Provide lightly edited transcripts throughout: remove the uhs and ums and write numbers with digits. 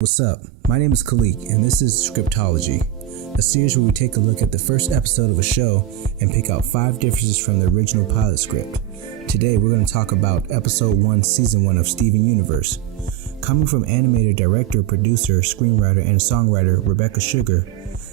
What's up? My name is Kaliq, and this is Scriptology, a series where we take a look at the first episode of a show and pick out 5 differences from the original pilot script. Today, we're going to talk about Episode 1, Season 1 of Steven Universe. Coming from animator, director, producer, screenwriter, and songwriter Rebecca Sugar,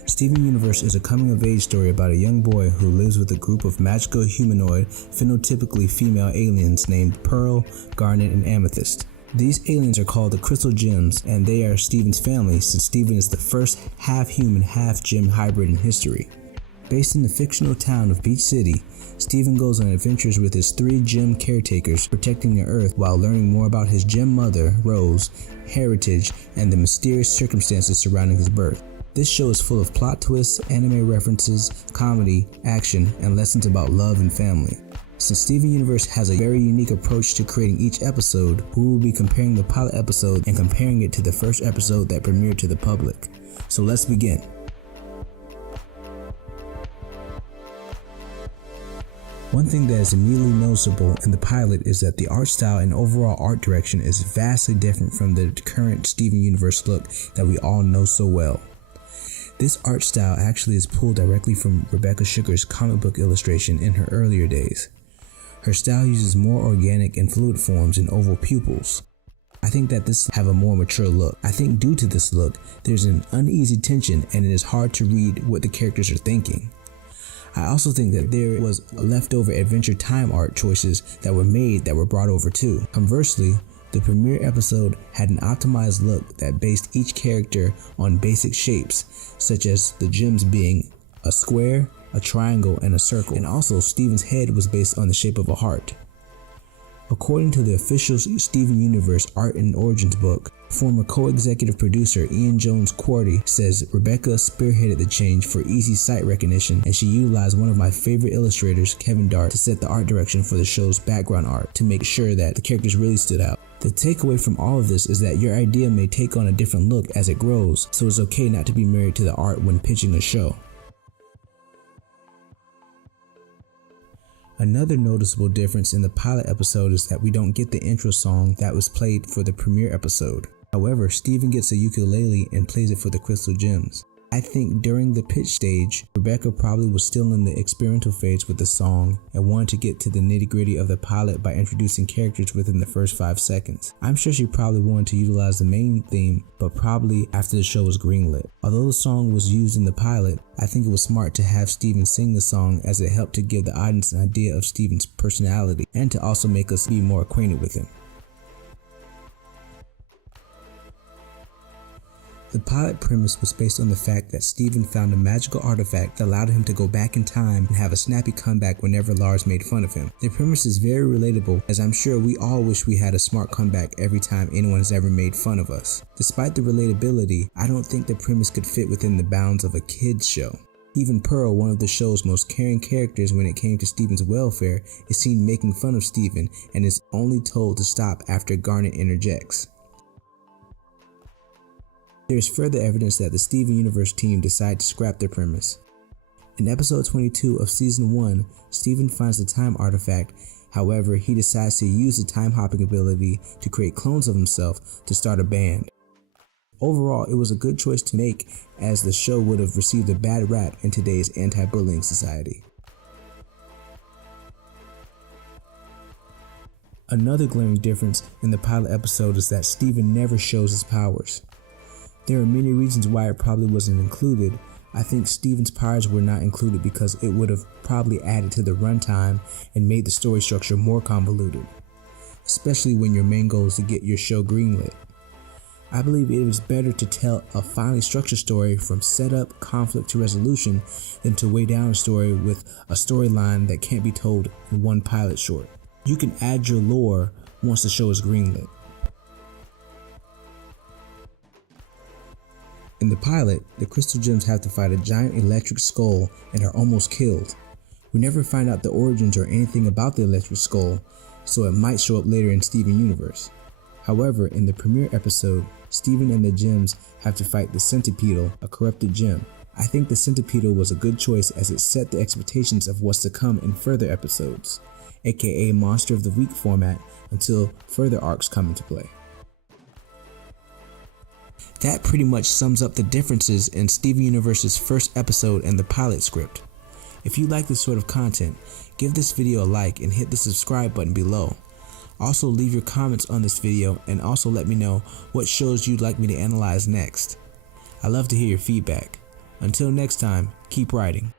Steven Universe is a coming-of-age story about a young boy who lives with a group of magical humanoid, phenotypically female aliens named Pearl, Garnet, and Amethyst. These aliens are called the Crystal Gems, and they are Steven's family since Steven is the first half-human, half-gem hybrid in history. Based in the fictional town of Beach City, Steven goes on adventures with his 3 gem caretakers protecting the Earth while learning more about his gem mother, Rose, heritage, and the mysterious circumstances surrounding his birth. This show is full of plot twists, anime references, comedy, action, and lessons about love and family. Since Steven Universe has a very unique approach to creating each episode, we will be comparing the pilot episode and comparing it to the first episode that premiered to the public. So let's begin. One thing that is immediately noticeable in the pilot is that the art style and overall art direction is vastly different from the current Steven Universe look that we all know so well. This art style actually is pulled directly from Rebecca Sugar's comic book illustration in her earlier days. Her style uses more organic and fluid forms and oval pupils. I think that this have a more mature look. I think due to this look, there's an uneasy tension and it is hard to read what the characters are thinking. I also think that there was leftover Adventure Time art choices that were made that were brought over too. Conversely, the premiere episode had an optimized look that based each character on basic shapes, such as the gems being a square, a triangle, and a circle, and also Steven's head was based on the shape of a heart. According to the official Steven Universe Art and Origins book, former co-executive producer Ian Jones-Quartey says Rebecca spearheaded the change for easy sight recognition, and she utilized one of my favorite illustrators, Kevin Dart, to set the art direction for the show's background art to make sure that the characters really stood out. The takeaway from all of this is that your idea may take on a different look as it grows, so it's okay not to be married to the art when pitching a show. Another noticeable difference in the pilot episode is that we don't get the intro song that was played for the premiere episode. However, Steven gets a ukulele and plays it for the Crystal Gems. I think during the pitch stage, Rebecca probably was still in the experimental phase with the song and wanted to get to the nitty-gritty of the pilot by introducing characters within the first 5 seconds. I'm sure she probably wanted to utilize the main theme, but probably after the show was greenlit. Although the song was used in the pilot, I think it was smart to have Steven sing the song as it helped to give the audience an idea of Steven's personality and to also make us be more acquainted with him. The pilot premise was based on the fact that Steven found a magical artifact that allowed him to go back in time and have a snappy comeback whenever Lars made fun of him. The premise is very relatable, as I'm sure we all wish we had a smart comeback every time anyone has ever made fun of us. Despite the relatability, I don't think the premise could fit within the bounds of a kids show. Even Pearl, one of the show's most caring characters when it came to Steven's welfare, is seen making fun of Steven and is only told to stop after Garnet interjects. There is further evidence that the Steven Universe team decided to scrap their premise. In episode 22 of season 1, Steven finds the time artifact. However, he decides to use the time hopping ability to create clones of himself to start a band. Overall, it was a good choice to make, as the show would have received a bad rap in today's anti-bullying society. Another glaring difference in the pilot episode is that Steven never shows his powers. There are many reasons why it probably wasn't included. I think Steven's powers were not included because it would have probably added to the runtime and made the story structure more convoluted, especially when your main goal is to get your show greenlit. I believe it was better to tell a finely structured story from setup, conflict to resolution than to weigh down a story with a storyline that can't be told in one pilot short. You can add your lore once the show is greenlit. In the pilot, the Crystal Gems have to fight a giant electric skull and are almost killed. We never find out the origins or anything about the electric skull, so it might show up later in Steven Universe. However, in the premiere episode, Steven and the Gems have to fight the Centipedal, a corrupted gem. I think the Centipedal was a good choice as it set the expectations of what's to come in further episodes, aka Monster of the Week format, until further arcs come into play. That pretty much sums up the differences in Steven Universe's first episode and the pilot script. If you like this sort of content, give this video a like and hit the subscribe button below. Also leave your comments on this video and also let me know what shows you'd like me to analyze next. I love to hear your feedback. Until next time, keep writing.